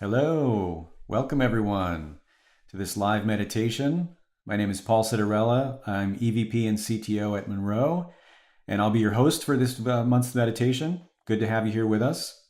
Hello, welcome everyone to this live meditation. My name is Paul Citarella. I'm EVP and CTO at Monroe, and I'll be your host for this month's meditation. Good to have you here with us.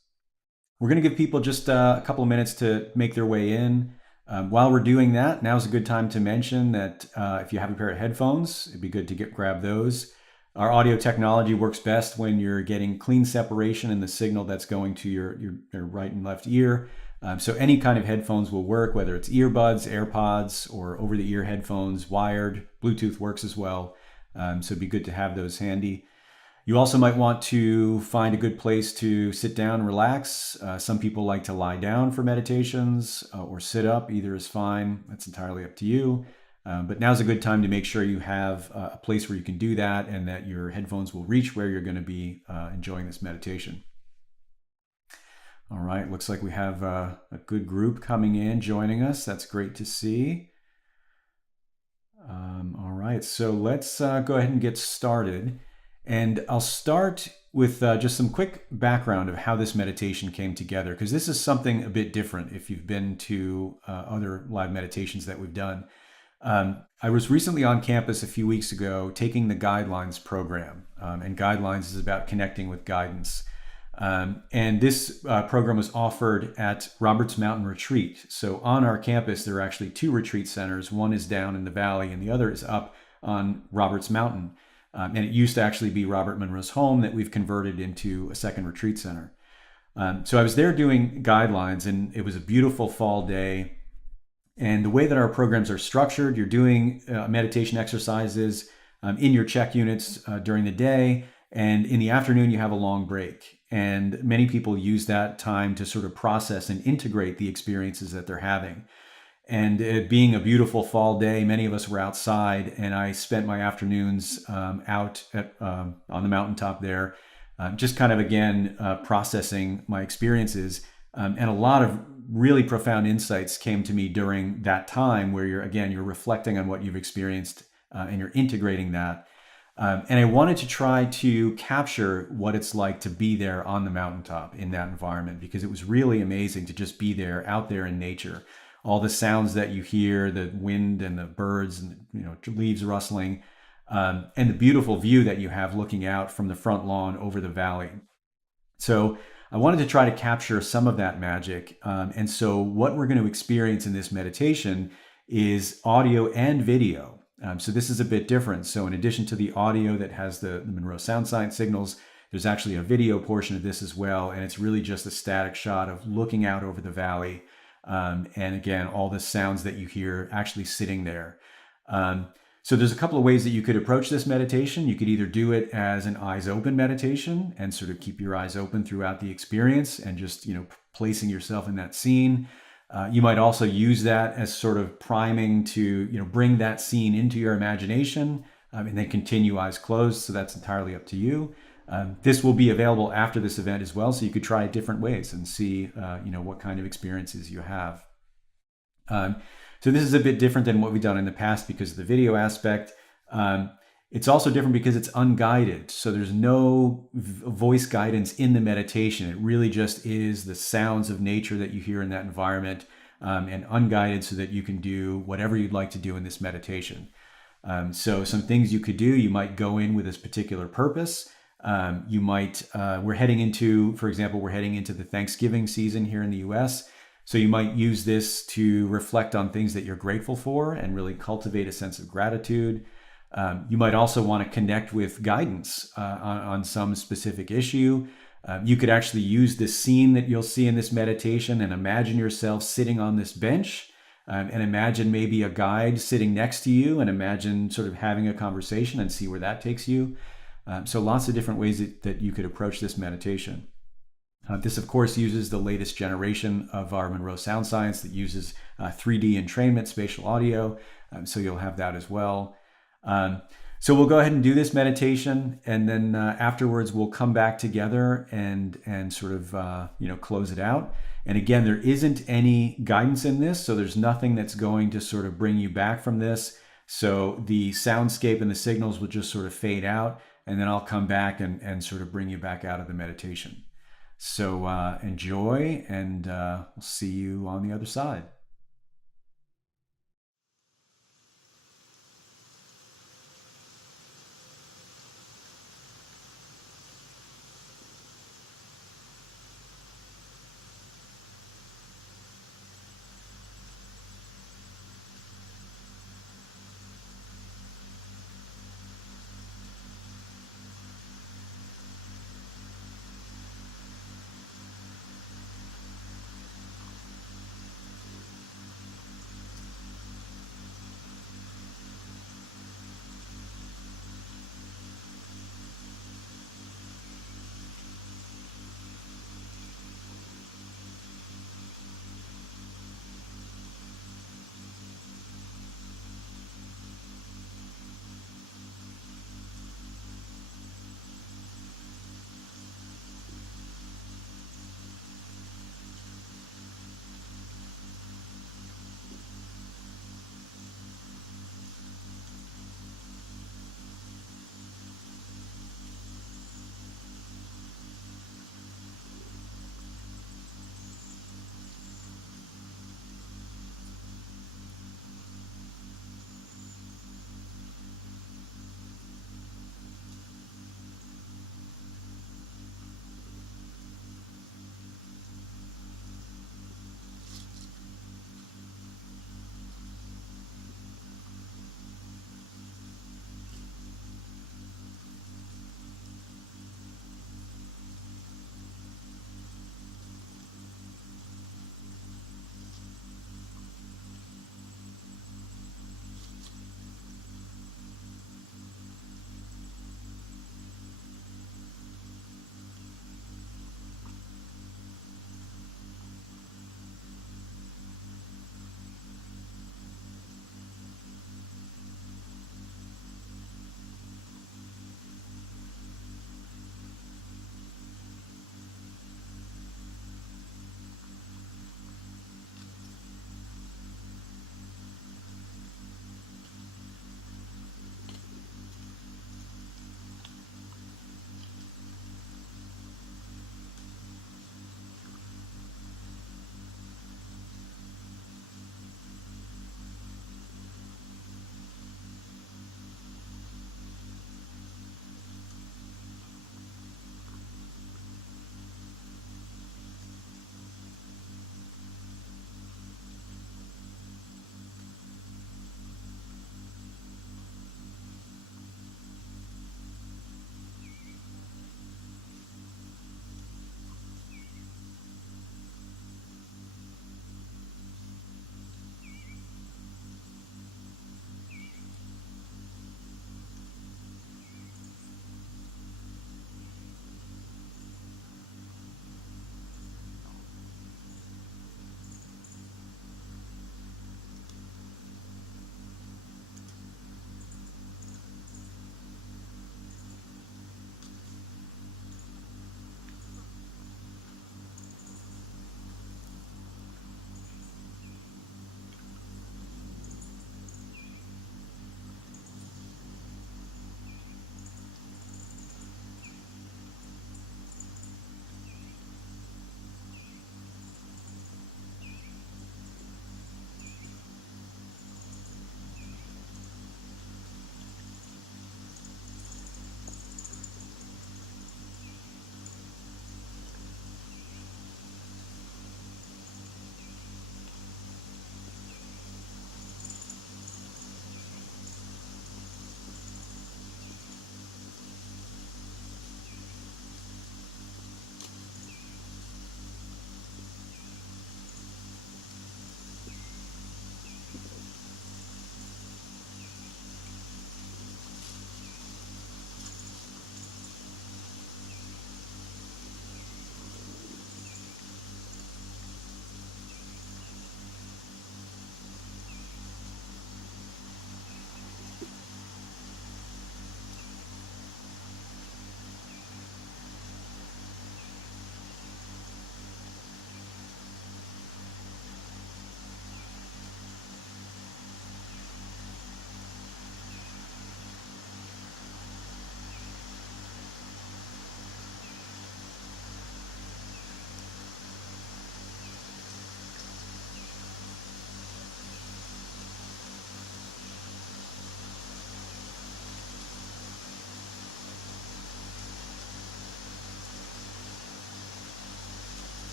We're going to give people just a couple of minutes to make their way in. While we're doing that, now's a good time to mention that if you have a pair of headphones, it'd be good to grab those. Our audio technology works best when you're getting clean separation in the signal that's going to your right and left ear. So any kind of headphones will work, whether it's earbuds, AirPods, or over-the-ear headphones, wired. Bluetooth works as well. So it'd be good to have those handy. You also might want to find a good place to sit down and relax. Some people like to lie down for meditations or sit up. Either is fine. That's entirely up to you. But now's a good time to make sure you have a place where you can do that and that your headphones will reach where you're going to be enjoying this meditation. All right, looks like we have a good group coming in, joining us. That's great to see. All right, so let's go ahead and get started. And I'll start with just some quick background of how this meditation came together, because this is something a bit different if you've been to other live meditations that we've done. I was recently on campus a few weeks ago taking the Guidelines program, and Guidelines is about connecting with guidance. And this program was offered at Roberts Mountain Retreat. So on our campus, there are actually two retreat centers. One is down in the valley and the other is up on Roberts Mountain. And it used to actually be Robert Monroe's home that we've converted into a second retreat center. So I was there doing Guidelines, and it was a beautiful fall day. And the way that our programs are structured, you're doing meditation exercises in your check units during the day. And in the afternoon, you have a long break. And many people use that time to sort of process and integrate the experiences that they're having. And it being a beautiful fall day, many of us were outside, and I spent my afternoons out on the mountaintop there, just kind of, again, processing my experiences. And a lot of really profound insights came to me during that time where you're reflecting on what you've experienced and you're integrating that. And I wanted to try to capture what it's like to be there on the mountaintop in that environment, because it was really amazing to just be there, out there in nature. All the sounds that you hear, the wind and the birds and leaves rustling, and the beautiful view that you have looking out from the front lawn over the valley. So I wanted to try to capture some of that magic. And so what we're going to experience in this meditation is audio and video. So this is a bit different. So in addition to the audio that has the Monroe Sound Science signals, there's actually a video portion of this as well. And it's really just a static shot of looking out over the valley. And again, all the sounds that you hear actually sitting there. So there's a couple of ways that you could approach this meditation. You could either do it as an eyes open meditation and sort of keep your eyes open throughout the experience and just, placing yourself in that scene. You might also use that as sort of priming to, bring that scene into your imagination and then continue eyes closed. So that's entirely up to you. This will be available after this event as well. So you could try it different ways and see, what kind of experiences you have. So this is a bit different than what we've done in the past because of the video aspect. It's also different because it's unguided. So there's no voice guidance in the meditation. It really just is the sounds of nature that you hear in that environment, and unguided so that you can do whatever you'd like to do in this meditation. So some things you could do, you might go in with this particular purpose. We're heading into the Thanksgiving season here in the US. So you might use this to reflect on things that you're grateful for and really cultivate a sense of gratitude. You might also want to connect with guidance on some specific issue. You could actually use this scene that you'll see in this meditation and imagine yourself sitting on this bench, and imagine maybe a guide sitting next to you, and imagine sort of having a conversation and see where that takes you. So lots of different ways that you could approach this meditation. This, of course, uses the latest generation of our Monroe Sound Science that uses 3D entrainment, spatial audio. So you'll have that as well. So we'll go ahead and do this meditation, and then afterwards we'll come back together and sort of close it out. And again, there isn't any guidance in this, so there's nothing that's going to sort of bring you back from this. So the soundscape and the signals will just sort of fade out, and then I'll come back and sort of bring you back out of the meditation. So enjoy, and we'll see you on the other side.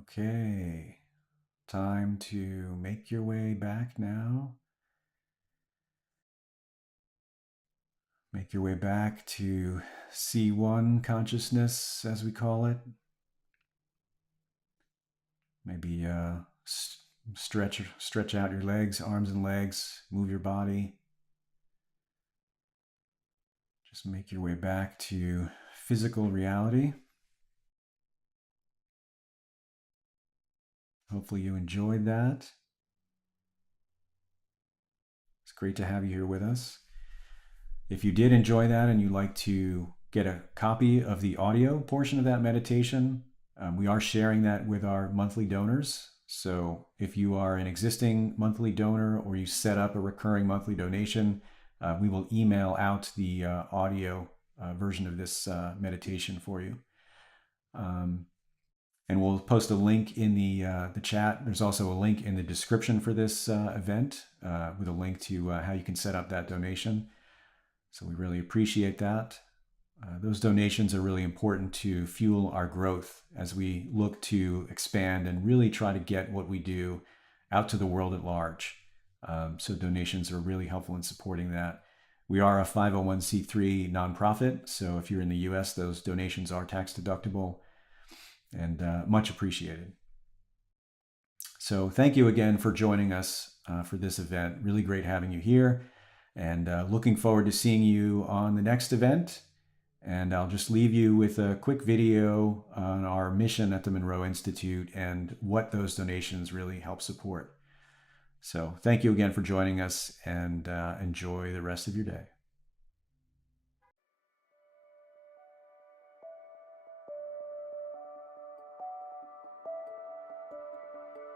Okay, time to make your way back now. Make your way back to C1 consciousness, as we call it. Maybe stretch out your legs, arms and legs, move your body. Just make your way back to physical reality. Hopefully you enjoyed that. It's great to have you here with us. If you did enjoy that and you'd like to get a copy of the audio portion of that meditation, we are sharing that with our monthly donors. So if you are an existing monthly donor or you set up a recurring monthly donation, we will email out the audio version of this meditation for you. And we'll post a link in the chat. There's also a link in the description for this event with a link to how you can set up that donation. So we really appreciate that. Those donations are really important to fuel our growth as we look to expand and really try to get what we do out to the world at large. So donations are really helpful in supporting that. We are a 501c3 nonprofit, so if you're in the US, those donations are tax deductible and much appreciated. So thank you again for joining us for this event. Really great having you here, and looking forward to seeing you on the next event. And I'll just leave you with a quick video on our mission at the Monroe Institute and what those donations really help support. So thank you again for joining us, and enjoy the rest of your day.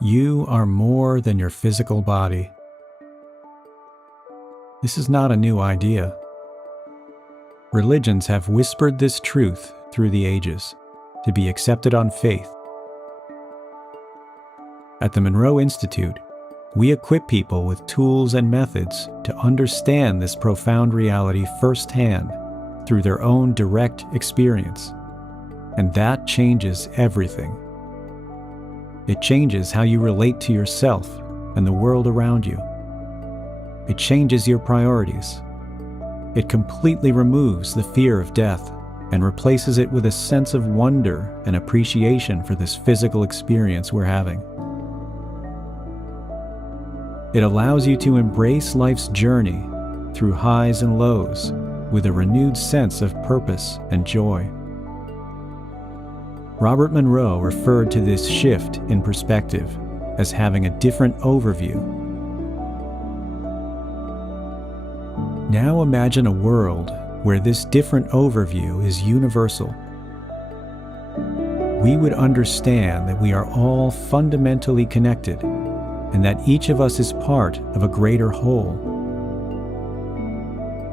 You are more than your physical body. This is not a new idea. Religions have whispered this truth through the ages to be accepted on faith. At the Monroe Institute, we equip people with tools and methods to understand this profound reality firsthand through their own direct experience. And that changes everything. It changes how you relate to yourself and the world around you. It changes your priorities. It completely removes the fear of death and replaces it with a sense of wonder and appreciation for this physical experience we're having. It allows you to embrace life's journey through highs and lows with a renewed sense of purpose and joy. Robert Monroe referred to this shift in perspective as having a different overview. Now imagine a world where this different overview is universal. We would understand that we are all fundamentally connected and that each of us is part of a greater whole.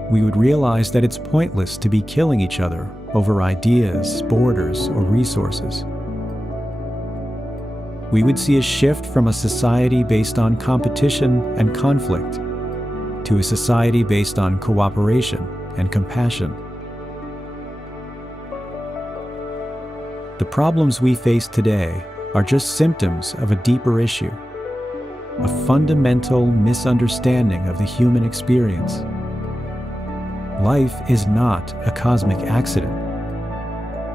We would realize that it's pointless to be killing each other over ideas, borders, or resources. We would see a shift from a society based on competition and conflict to a society based on cooperation and compassion. The problems we face today are just symptoms of a deeper issue, a fundamental misunderstanding of the human experience. Life is not a cosmic accident,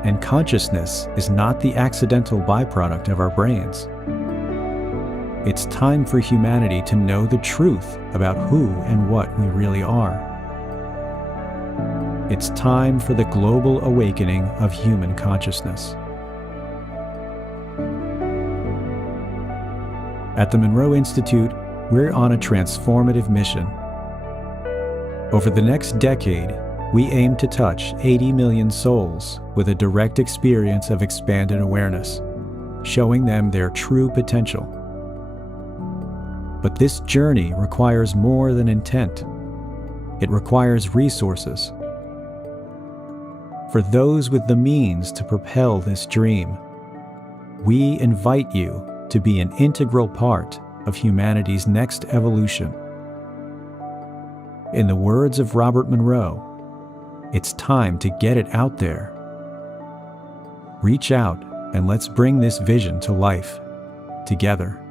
and consciousness is not the accidental byproduct of our brains. It's time for humanity to know the truth about who and what we really are. It's time for the global awakening of human consciousness. At the Monroe Institute, we're on a transformative mission. Over the next decade, we aim to touch 80 million souls with a direct experience of expanded awareness, showing them their true potential. But this journey requires more than intent. It requires resources. For those with the means to propel this dream, we invite you to be an integral part of humanity's next evolution. In the words of Robert Monroe, it's time to get it out there. Reach out and let's bring this vision to life together.